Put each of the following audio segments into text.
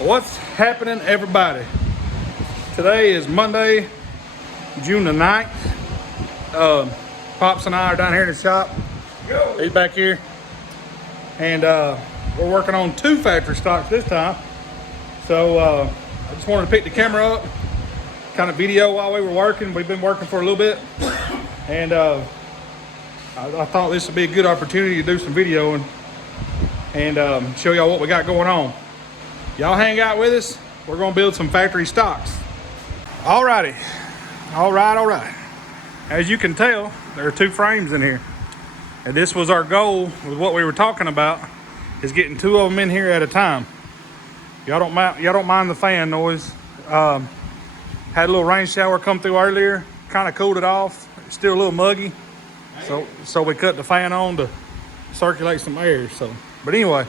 What's happening, everybody? Today is Monday, June the 9th. Pops and I are down here in the shop. He's back here. And we're working on 2 factory stocks this time. So I just wanted to pick the camera up, kind of video while we were working. We've been working for a little bit. And I thought this would be a good opportunity to do some video and show y'all what we got going on. Y'all hang out with us. We're gonna build some factory stocks. Alrighty, all right. As you can tell, there are 2 frames in here. And this was our goal with what we were talking about, is getting 2 of them in here at a time. Y'all don't mind the fan noise. Had a little rain shower come through earlier, kind of cooled it off. It's still a little muggy. So we cut the fan on to circulate some air. But anyway,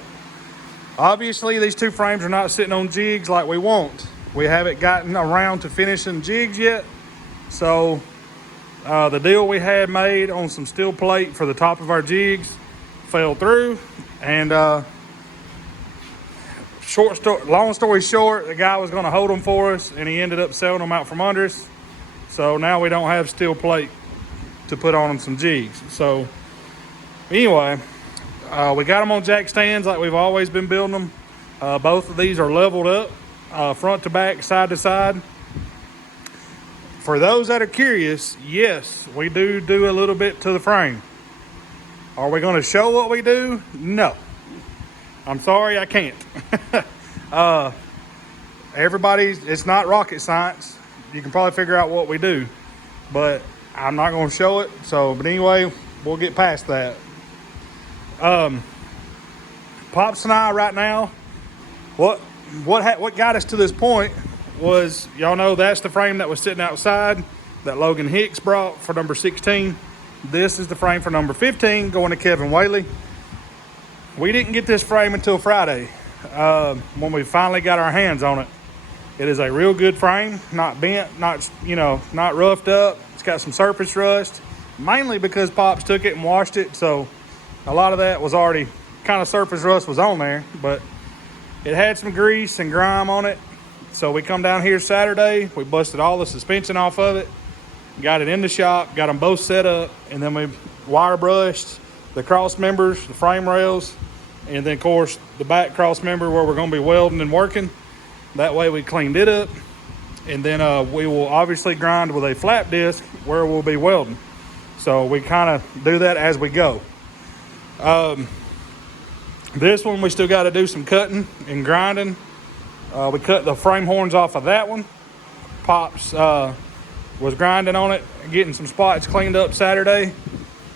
obviously these 2 frames are not sitting on jigs like we want. We haven't gotten around to finishing jigs yet. So the deal we had made on some steel plate for the top of our jigs fell through. And long story short, the guy was gonna hold them for us and he ended up selling them out from under us. So now we don't have steel plate to put on them some jigs. So anyway, we got them on jack stands like we've always been building them. Both of these are leveled up, front to back, side to side. For those that are curious, yes, we do a little bit to the frame. Are we going to show what we do? No. I'm sorry, I can't. It's not rocket science. You can probably figure out what we do, but I'm not going to show it. But anyway, we'll get past that. Pops and I right now, what got us to this point was, y'all know that's the frame that was sitting outside that Logan Hicks brought for number 16. This is the frame for number 15 going to Kevin Whaley. We didn't get this frame until Friday when we finally got our hands on it. It is a real good frame, not bent, not roughed up. It's got some surface rust, mainly because Pops took it and washed it, so a lot of that was already kind of surface rust was on there, but it had some grease and grime on it. So we come down here Saturday, we busted all the suspension off of it, got it in the shop, got them both set up, and then we wire brushed the cross members, the frame rails, and then of course the back cross member where we're going to be welding and working. That way we cleaned it up, and then we will obviously grind with a flap disc where we'll be welding. So we kind of do that as we go. This one we still got to do some cutting and grinding. We cut the frame horns off of that one. Pops was grinding on it, getting some spots cleaned up Saturday.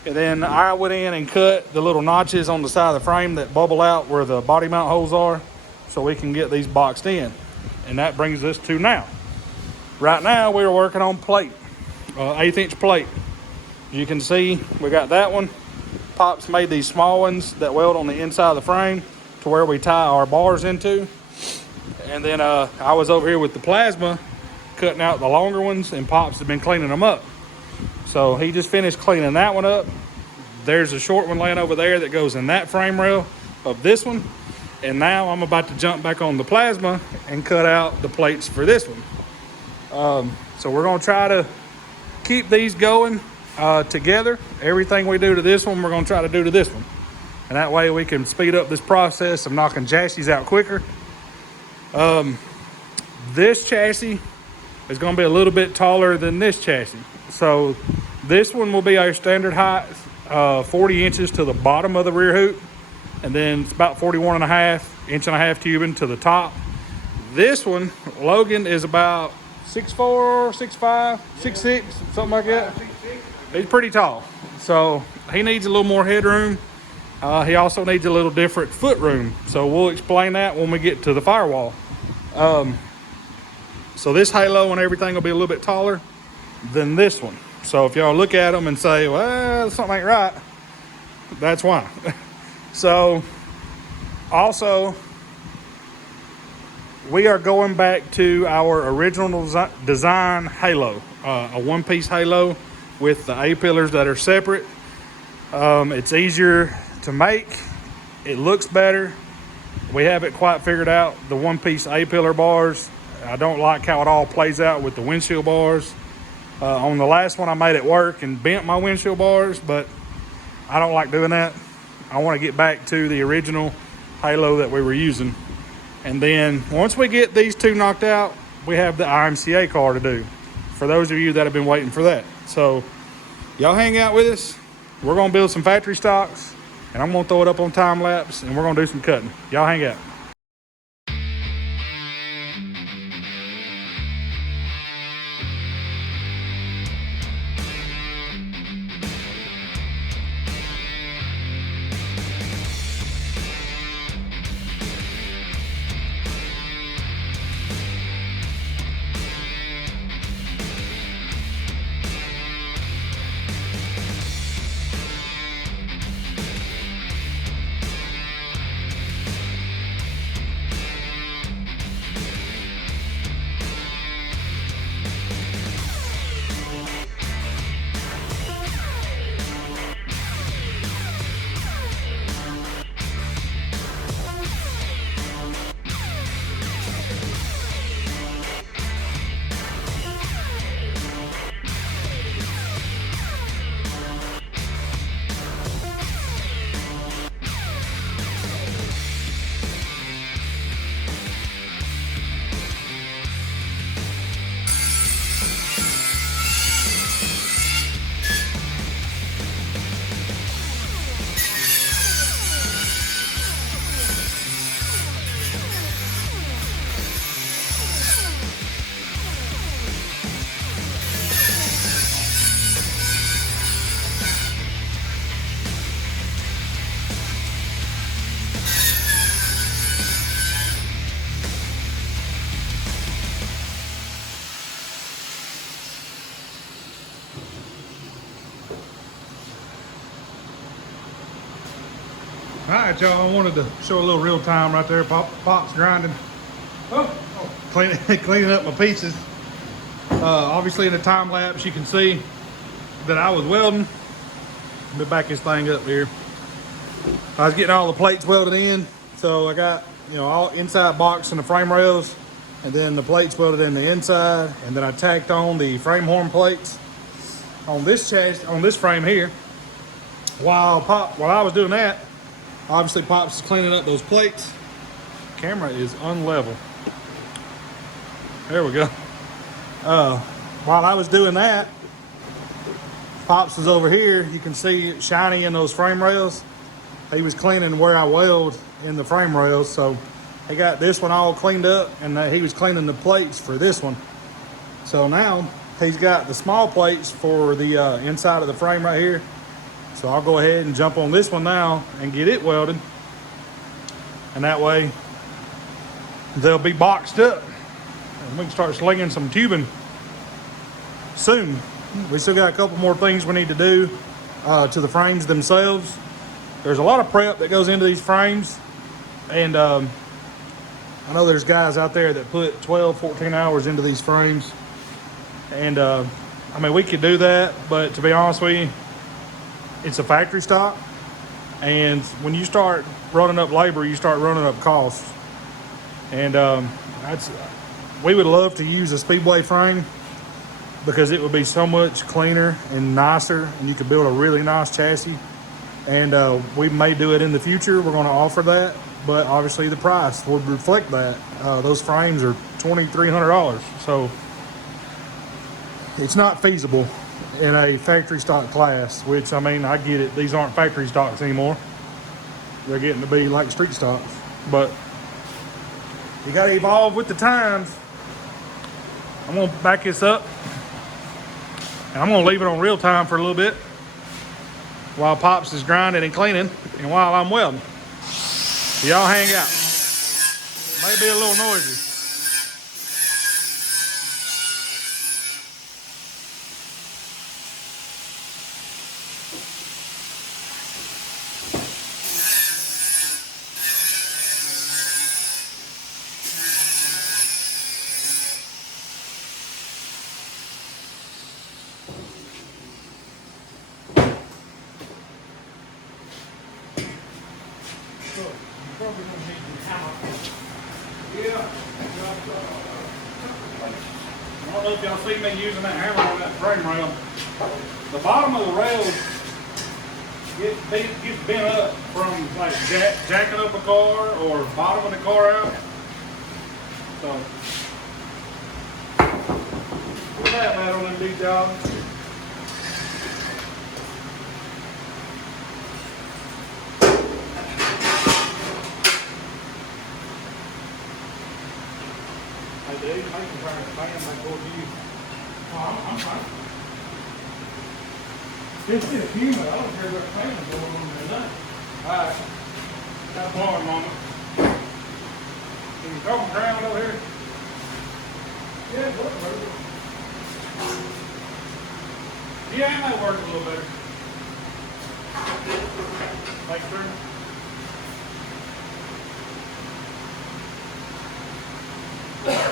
And then I went in and cut the little notches on the side of the frame that bubble out where the body mount holes are, so we can get these boxed in. And that brings us to now. Right now we're working on plate, 1/8 plate. As you can see, we got that one. Pops made these small ones that weld on the inside of the frame to where we tie our bars into. And then I was over here with the plasma cutting out the longer ones, and Pops has been cleaning them up. So he just finished cleaning that one up. There's a short one laying over there that goes in that frame rail of this one. And now I'm about to jump back on the plasma and cut out the plates for this one. So we're gonna try to keep these going together. Everything we do to this one, we're gonna try to do to this one. And that way we can speed up this process of knocking chassis out quicker. This chassis is going to be a little bit taller than this chassis. So this one will be our standard height, 40 inches to the bottom of the rear hoop. And then it's about 41.5 inch tubing to the top. This one, Logan, is about 6'4", 6'5", 6'6", something like that. He's pretty tall. So he needs a little more headroom. He also needs a little different foot room. So we'll explain that when we get to the firewall. So this halo and everything will be a little bit taller than this one. So if y'all look at them and say, well, something ain't right, that's why. So also, we are going back to our original design halo, a one-piece halo with the A-pillars that are separate. It's easier to make, it looks better, We haven't quite figured out the one-piece A-pillar bars. I don't like how it all plays out with the windshield bars. On the last one I made it work and bent my windshield bars, but I don't like doing that. I want to get back to the original halo that we were using. And then once we get these two knocked out, we have the IMCA car to do, for those of you that have been waiting for that. So y'all hang out with us. We're going to build some factory stocks, and I'm going to throw it up on time lapse, and we're going to do some cutting. Y'all hang out. All right, y'all, I wanted to show a little real time right there. Pop's grinding. Cleaning up my pieces. Obviously in the time lapse, you can see that I was welding. Let me back this thing up here. I was getting all the plates welded in. So I got, all inside box and the frame rails, and then the plates welded in the inside. And then I tacked on the frame horn plates on this chassis, on this frame here. While I was doing that, obviously Pop's cleaning up those plates. Camera is unlevel. There we go. While I was doing that, Pops was over here. You can see it shiny in those frame rails. He was cleaning where I weld in the frame rails. So he got this one all cleaned up, and he was cleaning the plates for this one. So now he's got the small plates for the inside of the frame right here. So I'll go ahead and jump on this one now and get it welded. And that way they'll be boxed up. And we can start slinging some tubing soon. We still got a couple more things we need to do to the frames themselves. There's a lot of prep that goes into these frames. And I know there's guys out there that put 12, 14 hours into these frames. And we could do that, but to be honest with you, it's a factory stock, and when you start running up labor, you start running up costs. And we would love to use a Speedway frame because it would be so much cleaner and nicer, and you could build a really nice chassis. And we may do it in the future. We're going to offer that, but obviously the price would reflect that. Those frames are $2,300, so it's not feasible in a factory stock class, which, I get it. These aren't factory stocks anymore. They're getting to be like street stocks. But you got to evolve with the times. I'm going to back this up, and I'm going to leave it on real time for a little bit while Pops is grinding and cleaning and while I'm welding. Y'all hang out. May be a little noisy. Probably don't need the I don't know if y'all see me using that hammer on that frame rail. The bottom of the rail gets bent up from like jacking up a car or bottoming the car out. So what's that bad on them big jobs? Hey Dave, I can try to bang back towards you. Oh, I'm fine. It's just humid. I don't care what fan is going on there tonight. Alright. Got a barn, Mama. Can you talk ground over here? Yeah, work, brother. Yeah, it might work a little better. Thanks, sir. Yeah.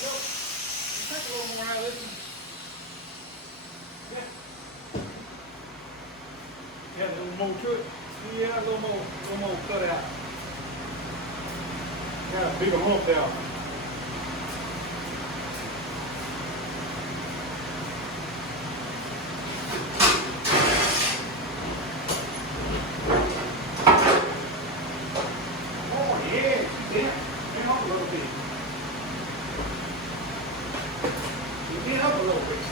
Well, you take a little more out of this one. Yeah. Yeah, a little more to it. Yeah, a little more cut out. Got a bigger lump out. Oh yeah, yeah. Hang on a little bit. Get up a little bit.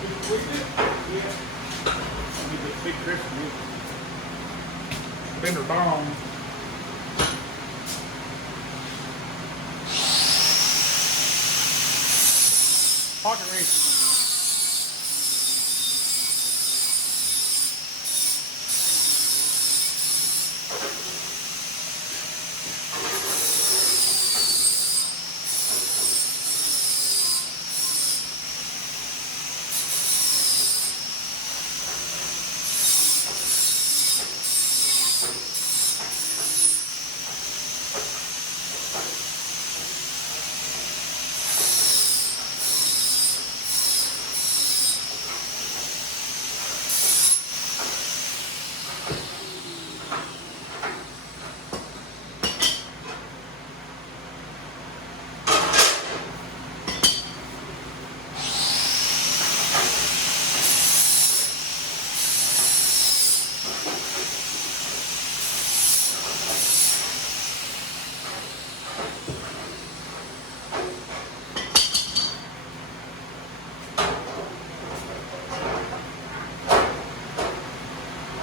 Just squeeze it. Yeah. Let me get big grip from you. Bender bomb. Pocket wrench.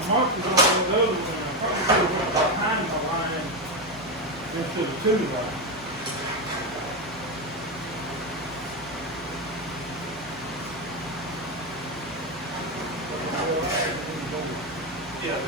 Markers on those others, and I probably could have went behind the line into the two line. Yeah.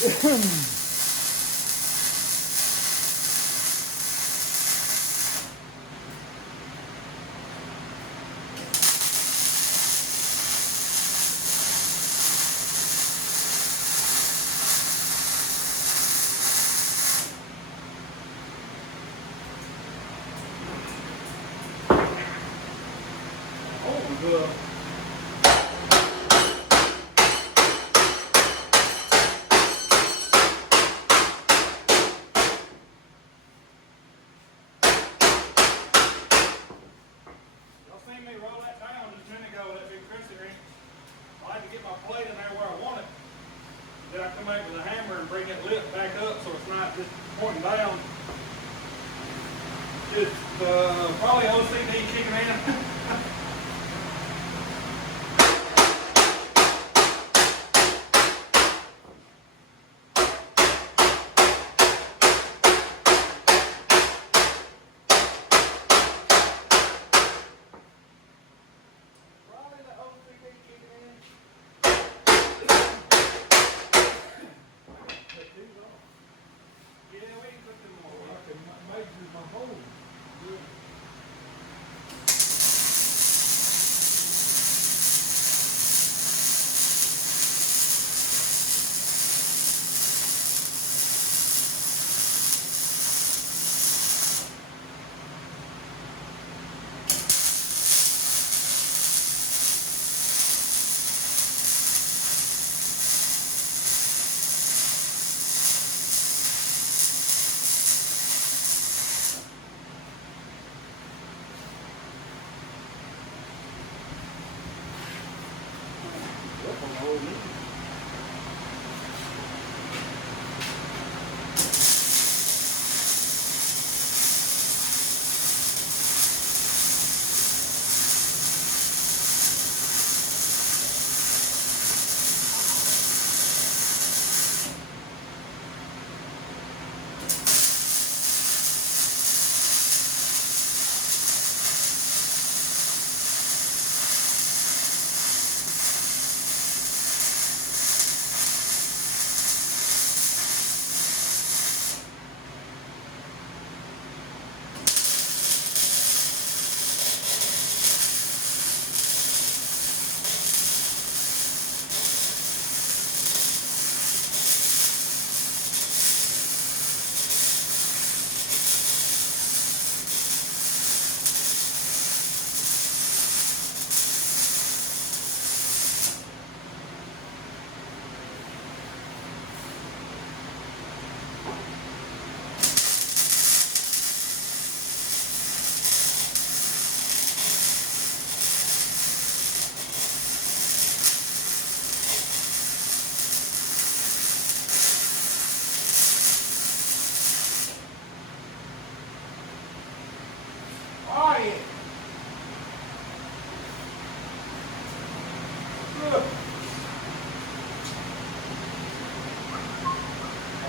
Good. Y'all seen me roll that down just a minute ago with that big crescent wrench. I like to get my plate in there where I want it. Then I come back with a hammer and bring that lip back up so it's not just pointing down. Just probably OCD kicking in.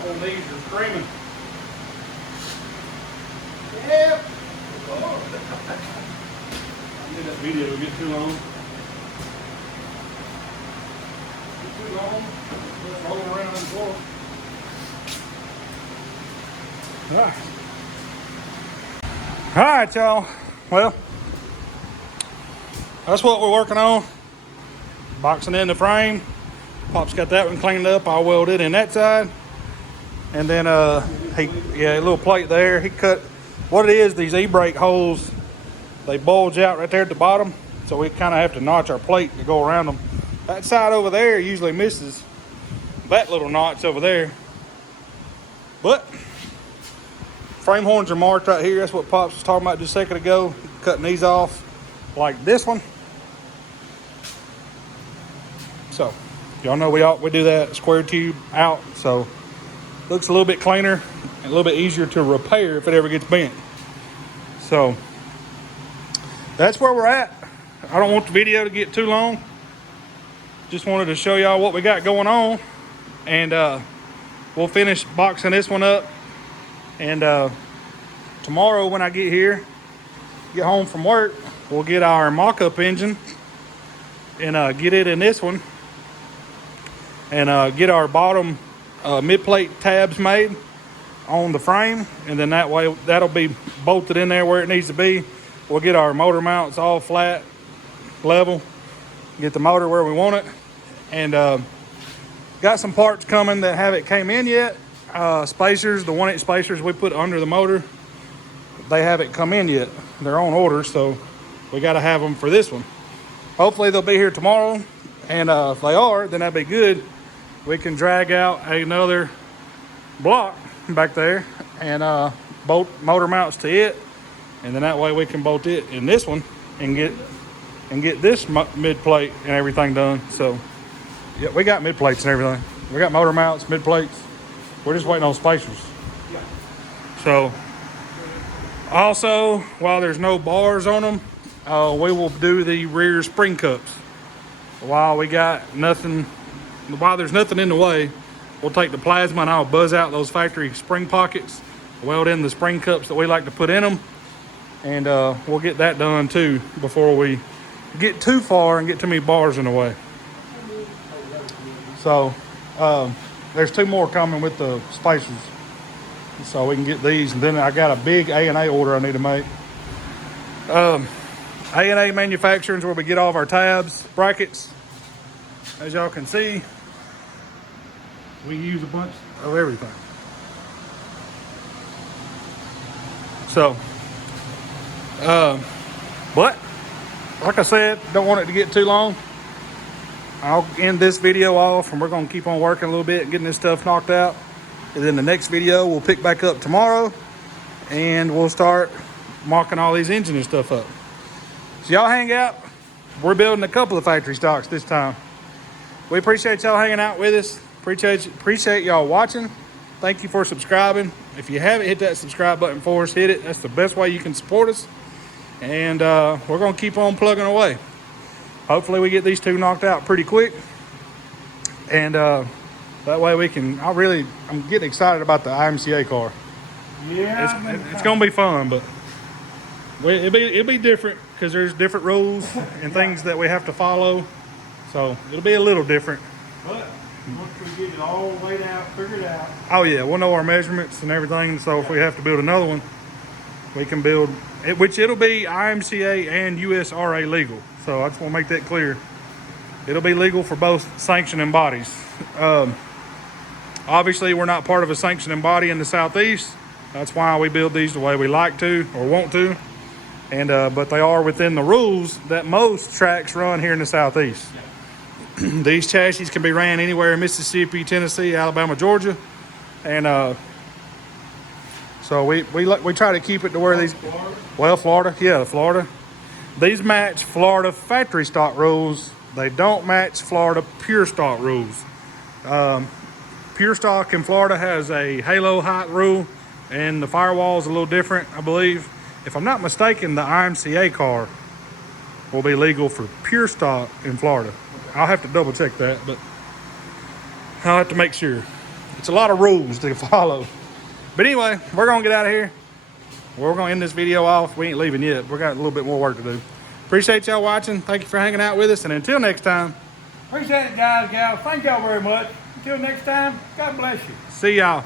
All these are screaming. Yep. Oh. I knew that video would get too long. Get too long. Just rolling around on the floor. All right, y'all. Well, that's what we're working on. Boxing in the frame. Pop's got that one cleaned up. I'll weld it in that side. And then a little plate there. He cut what it is, these e-brake holes, they bulge out right there at the bottom. So we kind of have to notch our plate to go around them. That side over there usually misses that little notch over there. But frame horns are marked right here. That's what Pops was talking about just a second ago. Cutting these off like this one. So y'all know we do that square tube out. So looks a little bit cleaner and a little bit easier to repair if it ever gets bent. So that's where we're at. I don't want the video to get too long. Just wanted to show y'all what we got going on. And we'll finish boxing this one up. And tomorrow when I get home from work, we'll get our mock-up engine and get it in this one. And get our bottom mid-plate tabs made on the frame, and then that way that'll be bolted in there where it needs to be. We'll get our motor mounts all flat, level, get the motor where we want it, and got some parts coming that haven't came in yet. Spacers, the 1-inch spacers we put under the motor, they haven't come in yet. They're on order, so we got to have them for this one. Hopefully they'll be here tomorrow, and if they are, then that'd be good. We can drag out another block back there and bolt motor mounts to it, and then that way we can bolt it in this one and get this mid plate and everything done. So yeah, we got mid plates and everything. We got motor mounts, mid plates. We're just waiting on spacers. So also, while there's no bars on them, we will do the rear spring cups. While there's nothing in the way, we'll take the plasma and I'll buzz out those factory spring pockets, weld in the spring cups that we like to put in them, and we'll get that done too before we get too far and get too many bars in the way. So there's 2 more coming with the spacers, so we can get these, and then I got a big A&A order I need to make. A&A manufacturing is where we get all of our tabs, brackets. As y'all can see, we use a bunch of everything. So, but like I said, don't want it to get too long. I'll end this video off, and we're going to keep on working a little bit and getting this stuff knocked out. And then the next video we'll pick back up tomorrow, and we'll start mocking all these engine and stuff up. So y'all hang out. We're building a couple of factory stocks this time. We appreciate y'all hanging out with us. Appreciate y'all watching. Thank you for subscribing. If you haven't hit that subscribe button for us, hit it. That's the best way you can support us. And we're going to keep on plugging away. Hopefully we get these 2 knocked out pretty quick. And that way we can, I'm getting excited about the IMCA car. Yeah, it's going to be fun, but it'll be different because there's different rules and things that we have to follow. So it'll be a little different. but once we get it all laid out, figured out. Oh yeah, we'll know our measurements and everything. So if we have to build another one, we can build it, which it'll be IMCA and USRA legal. So I just want to make that clear. It'll be legal for both sanctioning bodies. Obviously, we're not part of a sanctioning body in the Southeast. That's why we build these the way we like to or want to. And but they are within the rules that most tracks run here in the Southeast. These chassis can be ran anywhere in Mississippi, Tennessee, Alabama, Georgia. And so we try to keep it to where these, Florida. Yeah, Florida. These match Florida factory stock rules. They don't match Florida pure stock rules. Pure stock in Florida has a halo height rule, and the firewall is a little different, I believe. If I'm not mistaken, the IMCA car will be legal for pure stock in Florida. I'll have to double check that, but I'll have to make sure. It's a lot of rules to follow. But anyway, we're gonna get out of here. We're gonna end this video off. We ain't leaving yet. We got a little bit more work to do. Appreciate y'all watching. Thank you for hanging out with us. And until next time. Appreciate it, guys, gals. Thank y'all very much. Until next time, God bless you. See y'all.